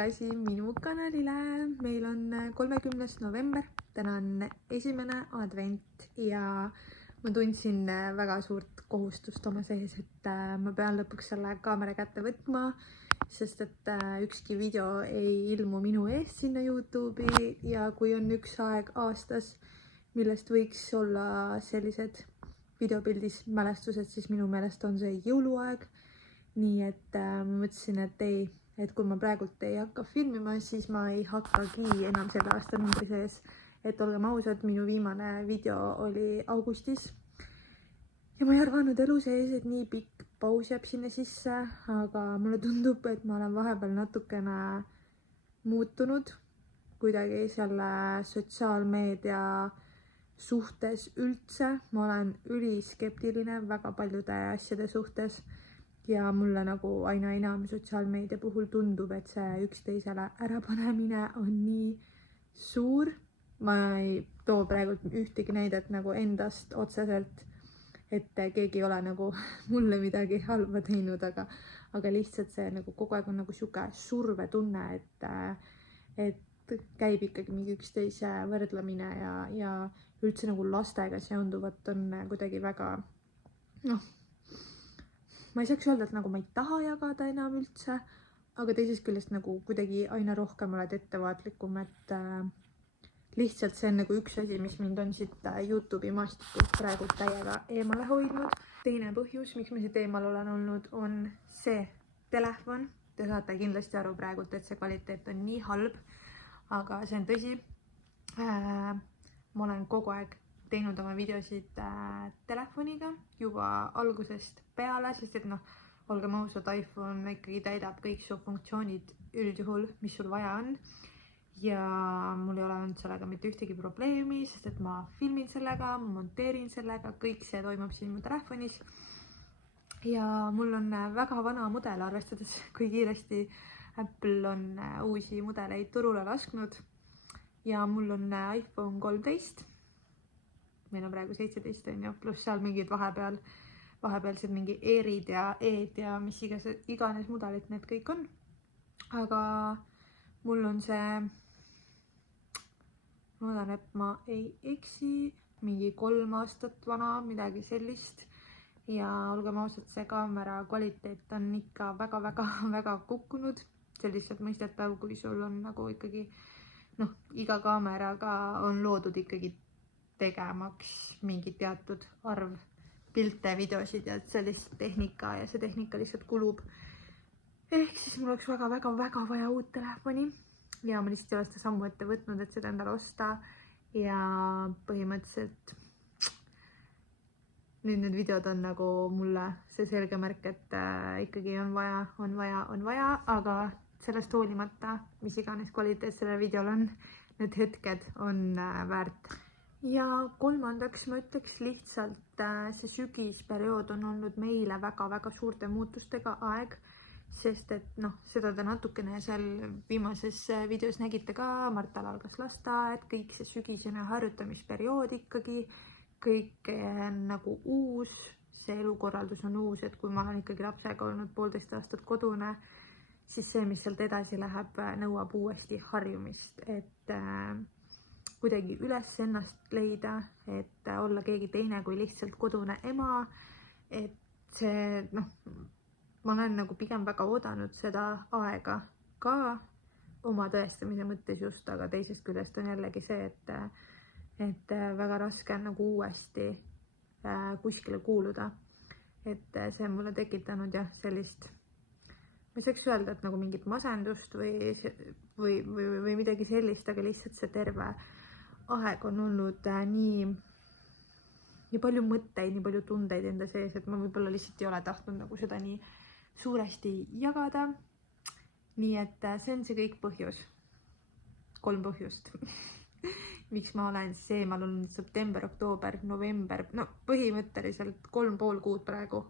tagasi minu kanalile. Meil on 30. november, täna on esimene advent ja ma tundsin väga suurt kohustust oma sees, et ma pean lõpuks selle kaamera kätte võtma, sest et ükski video ei ilmu minu eest sinna YouTube'i ja kui on üks aeg aastas, millest võiks olla sellised videopildis mälestused, siis minu meelest on see jõuluaeg. Nii et ma mõtlesin, et kui ma praegult ei hakka filmima, siis ma ei hakkagi enam selle aastanumbri sees. Et olgem ausad, minu viimane video oli augustis ja ma ei arvanud elu sees, et nii pikk paus jääb sinna sisse, aga mulle tundub, et ma olen vahepeal natukene muutunud kuidagi selle sotsiaalmeedia suhtes üldse. Ma olen üliskeptiline väga paljude asjade suhtes ja mulle nagu aina enam sotsiaalmeedia puhul tundub, et see üksteisele ärapanemine on nii suur. Ma ei too praegu ühtegi näidet nagu endast otseselt, et keegi ei ole nagu mulle midagi halba teinud, aga lihtsalt see nagu kogu aeg on nagu sihuke survetunne, et käib ikkagi mingi üksteise võrdlemine ja üldse nagu lastega seonduvat on kuidagi väga, ma ei saaks öelda, et nagu ma ei taha jagada enam üldse, aga teisest küljest nagu kuidagi aina rohkem oled ettevaatlikum, et lihtsalt see on nagu üks asi, mis mind on siit YouTube'i maastikult praegu täiega eemale hoidnud. Teine põhjus, miks ma siit eemal olen olnud, on see telefon. Te saate kindlasti aru praegu, et see kvaliteet on nii halb, aga see on tõsi. Ma olen kogu aeg teinud oma videosid telefoniga juba algusest peale, sest et olgem ausad, iPhone ikkagi täidab kõik su funktsioonid üldjuhul, mis sul vaja on. Ja mul ei ole olnud sellega mitte ühtegi probleemi, sest et ma filmin sellega, ma monteerin sellega, kõik see toimub siin mu telefonis. Ja mul on väga vana mudel, arvestades kui kiiresti Apple on uusi mudeleid turule lasknud. Ja mul on iPhone 13. Meil on praegu 17 on ju, pluss seal mingid vahepealsed mingi Airid ja E-d ja mis iganes mudelid need kõik on. Aga mul on see, ma loodan, et ma ei eksi, mingi 3 aastat vana, midagi sellist. Ja olgem ausad, see kaamera kvaliteet on ikka väga kukkunud. See on lihtsalt mõistetav, kui sul on nagu ikkagi, iga kaameraga on loodud ikkagi tegemaks mingi teatud arv pilte, videosid ja sellist tehnika ja see tehnika lihtsalt kulub. Ehk siis mul oleks väga vaja uut telefoni ja ma lihtsalt ei ole seda sammu ette võtnud, et seda endale osta ja põhimõtteliselt nüüd need videod on nagu mulle see selge märk, et ikkagi on vaja, aga sellest hoolimata, mis iganes kvaliteet sellel videol on, need hetked on väärt. Ja kolmandaks ma ütleks lihtsalt, see sügisperiood on olnud meile väga suurte muutustega aeg, sest et seda te natukene seal viimases videos nägite ka, Martal algas lasteaed, kõik see sügisene harjutamisperiood ikkagi, kõik nagu uus, see elukorraldus on uus, et kui ma olen ikkagi lapsega olnud 1,5 aastat kodune, siis see, mis sealt edasi läheb, nõuab uuesti harjumist, et kuidagi üles ennast leida, et olla keegi teine kui lihtsalt kodune ema, et see, ma olen nagu pigem väga oodanud seda aega ka oma tõestamise mõttes just, aga teisest küljest on jällegi see, et väga raske on nagu uuesti kuskile kuuluda, et see on mulle tekitanud jah sellist, ma ei saaks öelda, et nagu mingit masendust või midagi sellist, aga lihtsalt see terve aeg on olnud nii palju mõtteid, nii palju tundeid enda sees, et ma võib-olla lihtsalt ei ole tahtnud nagu seda nii suuresti jagada. Nii et see on see kõik põhjus, 3 põhjust, miks ma olen siis eemal olnud september, oktoober, november, põhimõtteliselt 3,5 kuud praegu,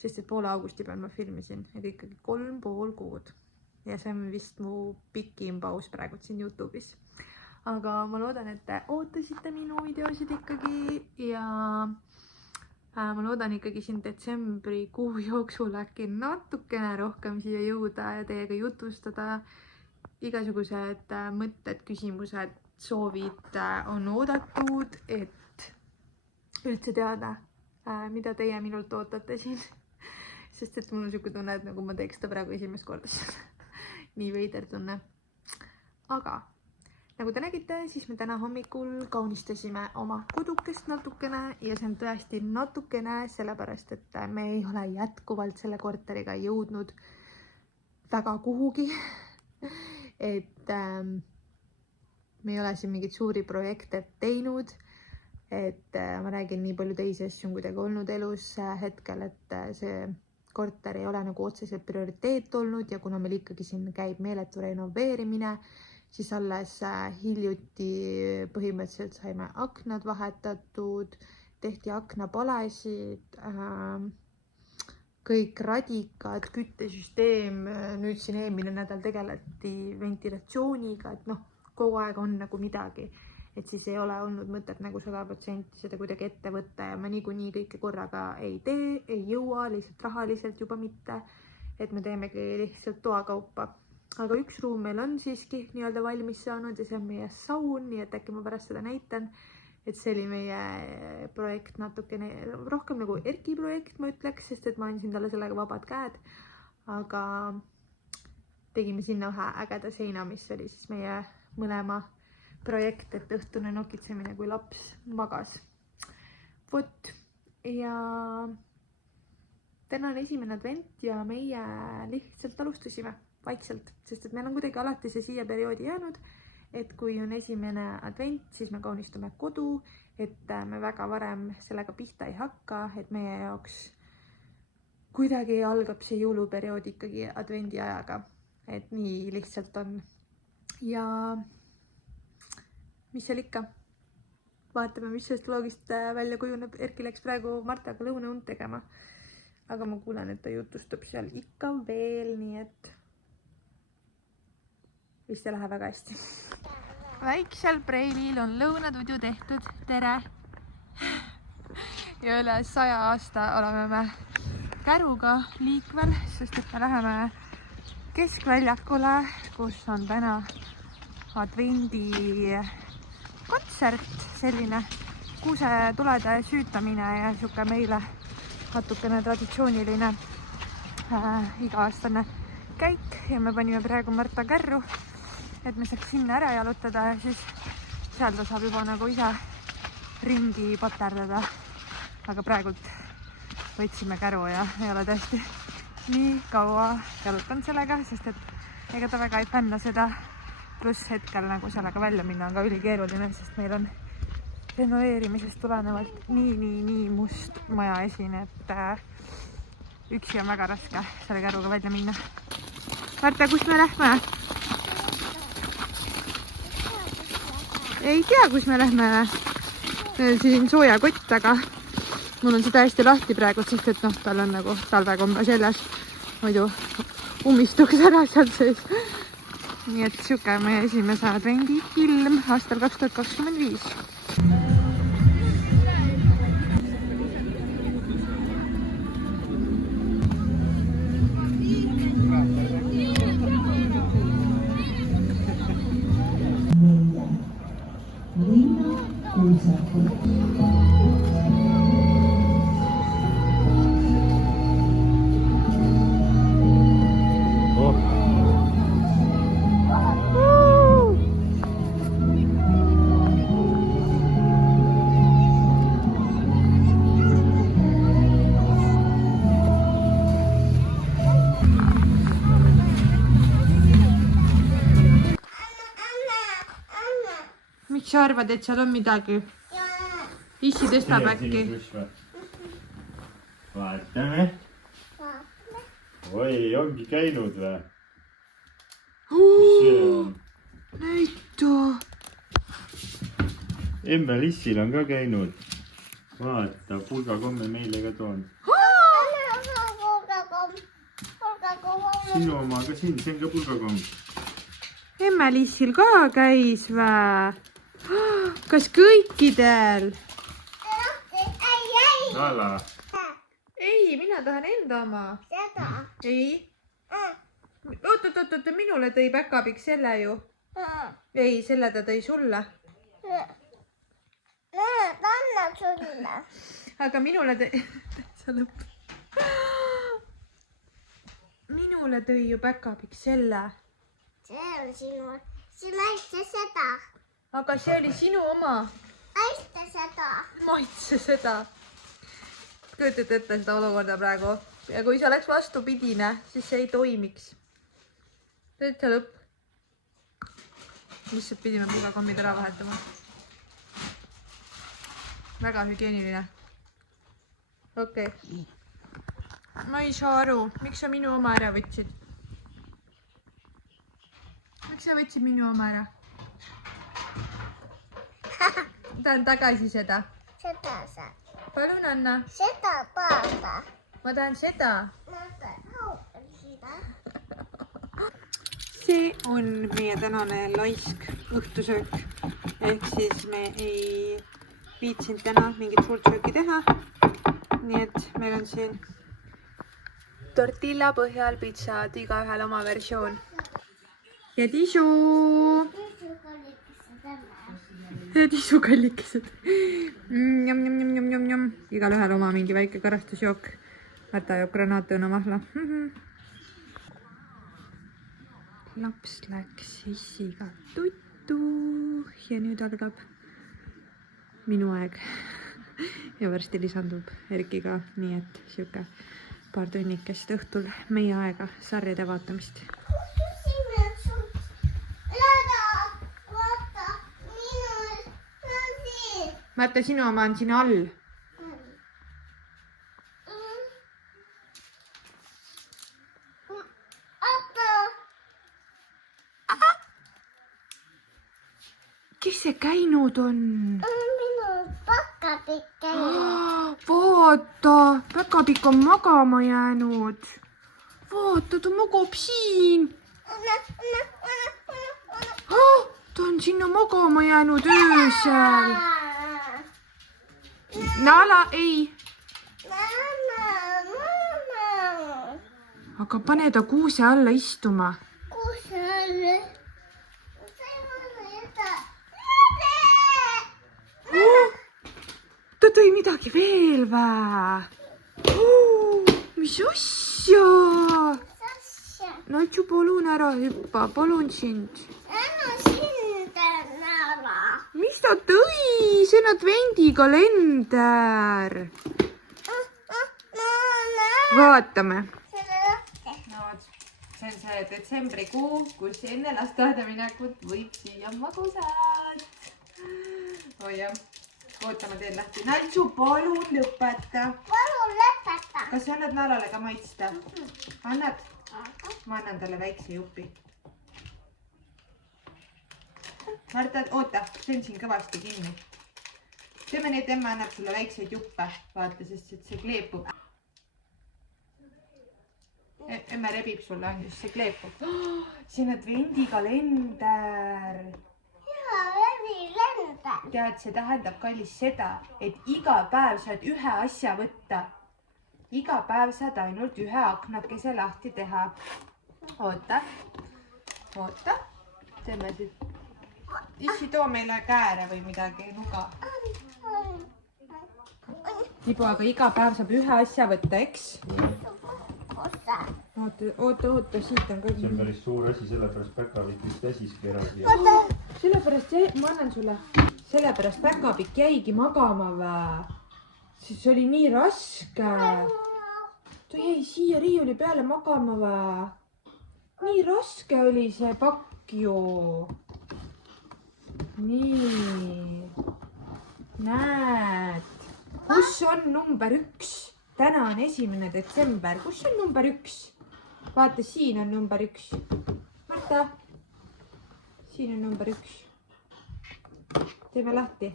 sest et poole augusti peal ma filmisin, et ikkagi 3,5 kuud ja see on vist mu pikim paus praegu siin YouTube'is. Aga ma loodan, et te ootasite minu videosid ikkagi ja ma loodan ikkagi siin detsembrikuu jooksul äkki natukene rohkem siia jõuda ja teiega jutustada igasugused mõtted, küsimused, soovid on oodatud, et üldse teada, mida teie minult ootate siin. Sest et mul on siuke tunne, et nagu ma teeks ta praegu esimest korda. Nii veider tunne. Aga nagu te nägite, siis me täna hommikul kaunistasime oma kodukest natukene ja see on tõesti natukene, sellepärast et me ei ole jätkuvalt selle korteriga jõudnud väga kuhugi. Et me ei ole siin mingeid suuri projekte teinud. Et ma räägin nii palju teisi asju on kuidagi olnud elus hetkel, et see korter ei ole nagu otseselt prioriteet olnud ja kuna meil ikkagi siin käib meeletu renoveerimine, siis alles hiljuti põhimõtteliselt saime aknad vahetatud, tehti aknapalesid, kõik radikad, küttesüsteem, nüüd siin eelmine nädal tegeleti ventilatsiooniga, et kogu aeg on nagu midagi. Et siis ei ole olnud mõtet nagu 100% seda kuidagi ette võtta ja ma niikuinii kõike korraga ei tee, ei jõua, lihtsalt rahaliselt juba mitte, et me teemegi lihtsalt toakaupa. Aga üks ruum meil on siiski nii-öelda valmis saanud ja see on meie saun, nii et äkki ma pärast seda näitan, et see oli meie projekt natukene rohkem nagu Erki projekt, ma ütleks, sest et ma andsin talle sellega vabad käed, aga tegime sinna ühe ägeda seina, mis oli siis meie mõlema projekt, et õhtune nokitsemine, kui laps magas. Vot, ja täna on esimene advent ja meie lihtsalt alustasime vaikselt, sest et meil on kuidagi alati see siia perioodi jäänud, et kui on esimene advent, siis me kaunistame kodu, et me väga varem sellega pihta ei hakka, et meie jaoks kuidagi algab see jõuluperiood ikkagi advendi ajaga, et nii lihtsalt on. Ja mis seal ikka? Vaatame, mis sellest vlogist välja kujuneb. Erki läks praegu Martaga lõunaund tegema, aga ma kuulen, et ta jutustab seal ikka veel, nii et vist ei lähe väga hästi. Väiksel Preilil on lõunatudu tehtud. Tere! Ja üle 100 aasta oleme me käruga liikvel, sest et me läheme keskväljakule, kus on täna advendi kontsert, selline kuusetulede süütamine ja siuke meile natukene traditsiooniline iga-aastane käik ja me panime praegu Marta kärru, et me saaks sinna ära jalutada ja siis seal ta saab juba nagu ise ringi paterdada. Aga praegult võtsime käru ja ei ole tõesti nii kaua jalutanud sellega, sest et ega ta väga ei fänna seda. Pluss hetkel nagu sellega välja minna on ka ülikeeruline, sest meil on renoveerimisest tulenevalt nii must maja esin, et üksi on väga raske selle käruga välja minna. Marta, kus me lähme? Ei tea, kus me lähme. Siin sooja kott, aga mul on see täiesti lahti praegu, sest et tal on nagu talvekombe seljas. Muidu ummistuks ära seal sees. Nii et siuke on meie esimese advendi film aastal 2025. Miks sa arvad, et seal on midagi? Issi tõstab äkki. Vaatame. Oi, ongi käinud või? Näita. Emmel Issil on ka käinud. Vaata, pulgakomme meile ka toonud. Sinu oma ka siin, see on ka pulgakomm. Emmel Issil ka käis või? Kas kõikidel? Ala. Ei, mina tahan enda oma. Seda. Ei. oot, minule tõi päkapikk selle ju. Ei, selle ta tõi sulle. Anna sulle. Aga minule tõi... Sa lõpp. Minule tõi ju päkapikk selle. See on sinu. Sina aista seda. Aga see oli sinu oma. Aista seda. Maitse seda. Kujutad ette seda olukorda praegu. Ja kui see oleks vastupidine, siis see ei toimiks. Täitsa lõpp. Lihtsalt pidime pulgakommid ära vahetama. Väga hügieeniline. Okei. Ma ei saa aru, miks sa minu oma ära võtsid? Miks sa võtsid minu oma ära? Tahan tagasi seda. Seda sa. Palun, Anna. Seda taada. Ma tahan seda. Ma tahan seda. See on meie tänane laisk õhtusöök. Ehk siis me ei viitsinud täna mingit suurt sööki teha. Nii et meil on siin tortilla põhjal pitsad, igaühel oma versioon. Ja tisu! Ja tisukallikesed. Igalühel oma mingi väike karastusjook. Märta joob granaatõunamahla. Laps läks issiga tuttu ja nüüd algab minu aeg. Ja varsti lisandub Erkiga, nii et siuke paar tunnikest õhtul meie aega sarjade vaatamist. Märta, sinu oma on siin all. Kes see käinud on? Minu päkapikk käinud. Vaata, päkapikk on magama jäänud. Vaata, ta magab siin. Ta on sinna magama jäänud öösel. Nala, ei. Aga pane ta kuuse alla istuma. Kuuse alla. Ta tõi midagi veel vä? Mis asja? Natsu, palun ära hüppa, palun sind. Anna sind ära. Mis ta tõi? See on advendikalender. Vaatame. See on see detsembrikuu, kus enne lasteaeda minekut võib süüa magusat. Oi jah. Ootame teil lahti. Natsu, palun lõpeta. Palun lõpeta. Kas sa annad Nalale ka maitsta? Annad? Ma annan talle väikse jupi. Marta, oota, see on siin kõvasti kinni. Teeme nii, et emme annab sulle väikseid juppe. Vaata, sest see kleepub. Emme rebib sulle, on just see kleepub. See on advendikalender. Tead, see tähendab, kallis, seda, et iga päev saad ühe asja võtta. Iga päev saad ainult ühe aknakese lahti teha. Oota. Oota. Teeme siit. Issi, too meile kääre või midagi, nuga. Ibu, aga iga päev saab ühe asja võtta, eks? Oota, siit on kõik. See on päris suur asi, sellepärast päkapikist väsiski eraldi. Sellepärast ma annan sulle. Sellepärast päkapikk jäigi magama vä? Siis oli nii raske. Ta jäi siia riiuli peale magama vä? Nii raske oli see pakk ju. Nii. Näed. Kus on number 1? Täna on 1. detsember. Kus on number 1? Vaata, siin on number 1. Marta. Siin on number 1. Teeme lahti.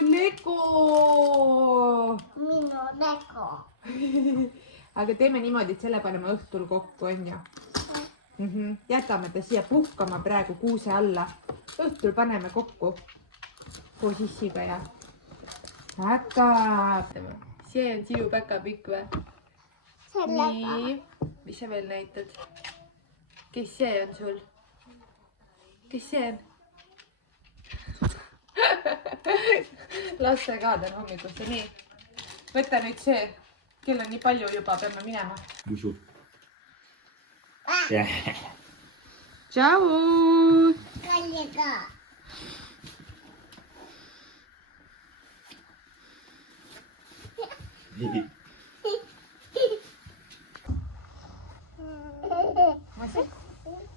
Lego! Minu Lego. Aga teeme niimoodi, et selle paneme õhtul kokku, on ju? Jätame ta siia puhkama praegu kuuse alla. Õhtul paneme kokku koos issiga ja väga. see on sinu päkapikk või? sellega. Nii, mis sa veel näitad? Kes see on sul? Kes see on? Lastekaad on hommikusse, nii. Võta nüüd see. Kell on nii palju juba, peame minema. Usu. Tšau! Kalliga.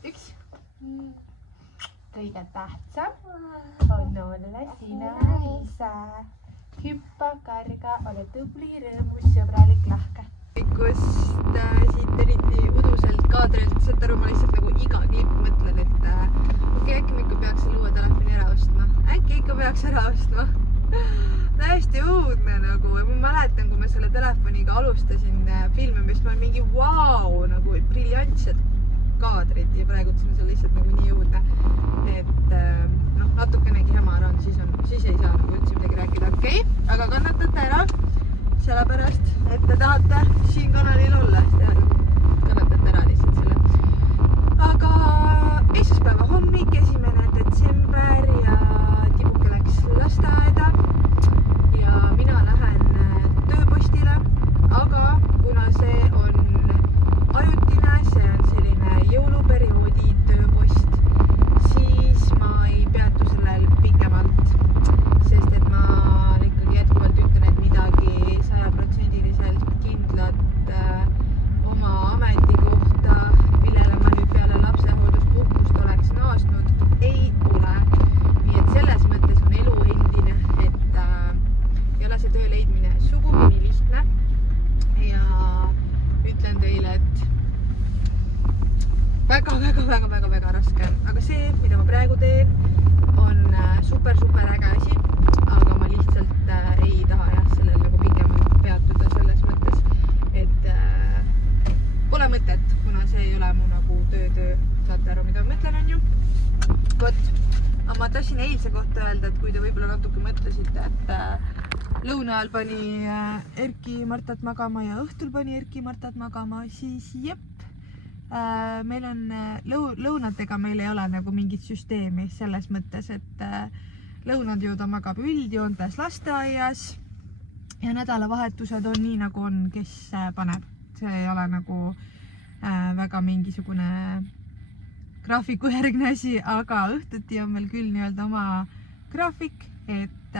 Üks. Kõige tähtsam on olla sina ise. Hüppa, karga, ole tubli, rõõmus, sõbralik, lahke. Siit eriti uduselt kaadrilt, saad aru, ma lihtsalt nagu iga klipp mõtlen, et okei, äkki ma ikka peaks selle uue telefoni ära ostma. Äkki ikka peaks ära ostma. Täiesti õudne nagu. Ma mäletan, kui ma selle telefoniga alustasin filmimist, ma olin mingi vau, nagu briljantsed kaadrid ja praegu on see lihtsalt nagu nii õudne, et noh, natukenegi hämar on, siis ei saa nagu üldse midagi rääkida. Okei, aga kannatate ära, sellepärast, et te tahate siin kanalil olla. Kannatate ära lihtsalt selle. Aga esmaspäeva hommik, 1. detsember ja Tibuke läks lasteaeda ja mina lähen tööpostile, aga kuna see on ajutine, see on selline jõuluperioodi tööpost, siis ma ei peatu sellel pikemalt, sest et ma ikkagi jätkuvalt ütlen, et midagi 100% kindlat oma ameti kohta, millele ma nüüd peale lapsehoolduspuhkust oleks naasnud, ei ole. Nii et selles mõttes on elu endine, et ei ole see töö leidmine sugugi nii lihtne ja ütlen teile, et väga raske, aga see, mida ma praegu teen, on super äge asi, aga ma lihtsalt ei taha jah sellel nagu pikemalt peatuda selles mõttes, et pole mõtet, kuna see ei ole mu nagu töö, saate aru, mida ma mõtlen, on ju. Vot, aga ma tahtsin eilse kohta öelda, et kui te võib-olla natuke mõtlesite, et lõuna ajal pani Erki Martat magama ja õhtul pani Erki Martat magama, siis jep. Meil on lõunatega, meil ei ole nagu mingit süsteemi selles mõttes, et lõunad ju ta magab üldjoontes lasteaias ja nädalavahetused on nii nagu on, kes paneb. See ei ole nagu väga mingisugune graafikujärgne asi, aga õhtuti on meil küll nii-öelda oma graafik, et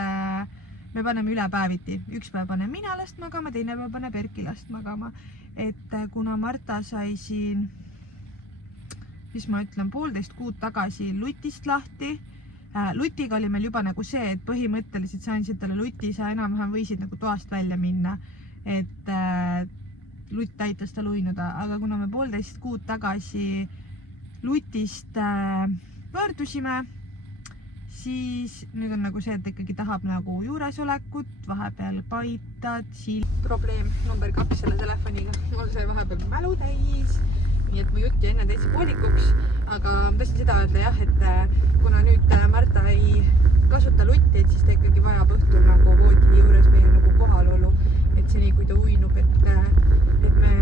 me paneme üle päeviti. Üks päev panen mina last magama, teine päev paneb Erki last magama. Et kuna Marta sai siin, mis ma ütlen, 1,5 kuud tagasi lutist lahti. Lutiga oli meil juba nagu see, et põhimõtteliselt sa andsid talle luti, sa enam-vähem võisid nagu toast välja minna, et lutt aitas tal uinuda. Aga kuna me 1,5 kuud tagasi lutist võõrdusime, siis nüüd on nagu see, et ikkagi tahab nagu juuresolekut, vahepeal paitad, probleem number 2 selle telefoniga. Mul sai vahepeal mälu täis, nii et mu jutt jäi enne täitsa poolikuks, aga ma tahtsin seda öelda jah, et kuna nüüd Marta ei kasuta lutti, et siis ta ikkagi vajab õhtul nagu voodi juures meie nagu kohalolu, et see nii, kui ta uinub, et me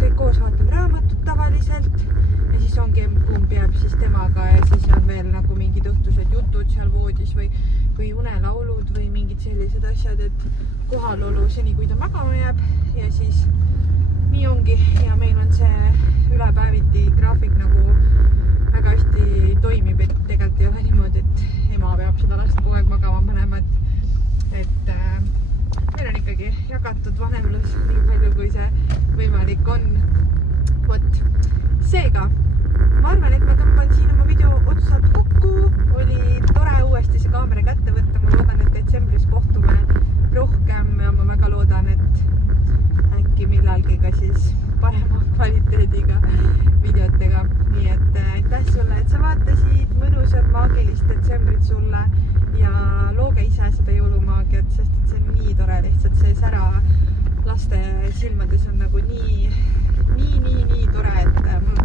kõik koos vaatame raamatut tavaliselt ja siis ongi kumb jääb siis temaga ja siis on veel nagu mingid õhtused jutud seal voodis või unelaulud või mingid sellised asjad, et kohalolu seni, kui ta magama jääb ja siis nii ongi ja meil on see ülepäeviti graafik nagu väga hästi toimib, et tegelikult ei ole niimoodi, et ema peab seda last kogu aeg magama panema, et meil on ikkagi jagatud vanemlus nii palju, kui see võimalik on. Vot, seega, ma arvan, et ma tõmban siin oma video otsad kokku. Oli tore uuesti see kaamera kätte võtta. Ma loodan, et detsembris kohtume rohkem ja ma väga loodan, et äkki millalgi ka siis parema kvaliteediga videotega. Nii et aitäh sulle, et sa vaatasid, mõnusat maagilist detsembrit sulle ja looge ise seda jõulumaagiat, sest et see on nii tore, lihtsalt see sära laste silmades on nagu nii tore, et mul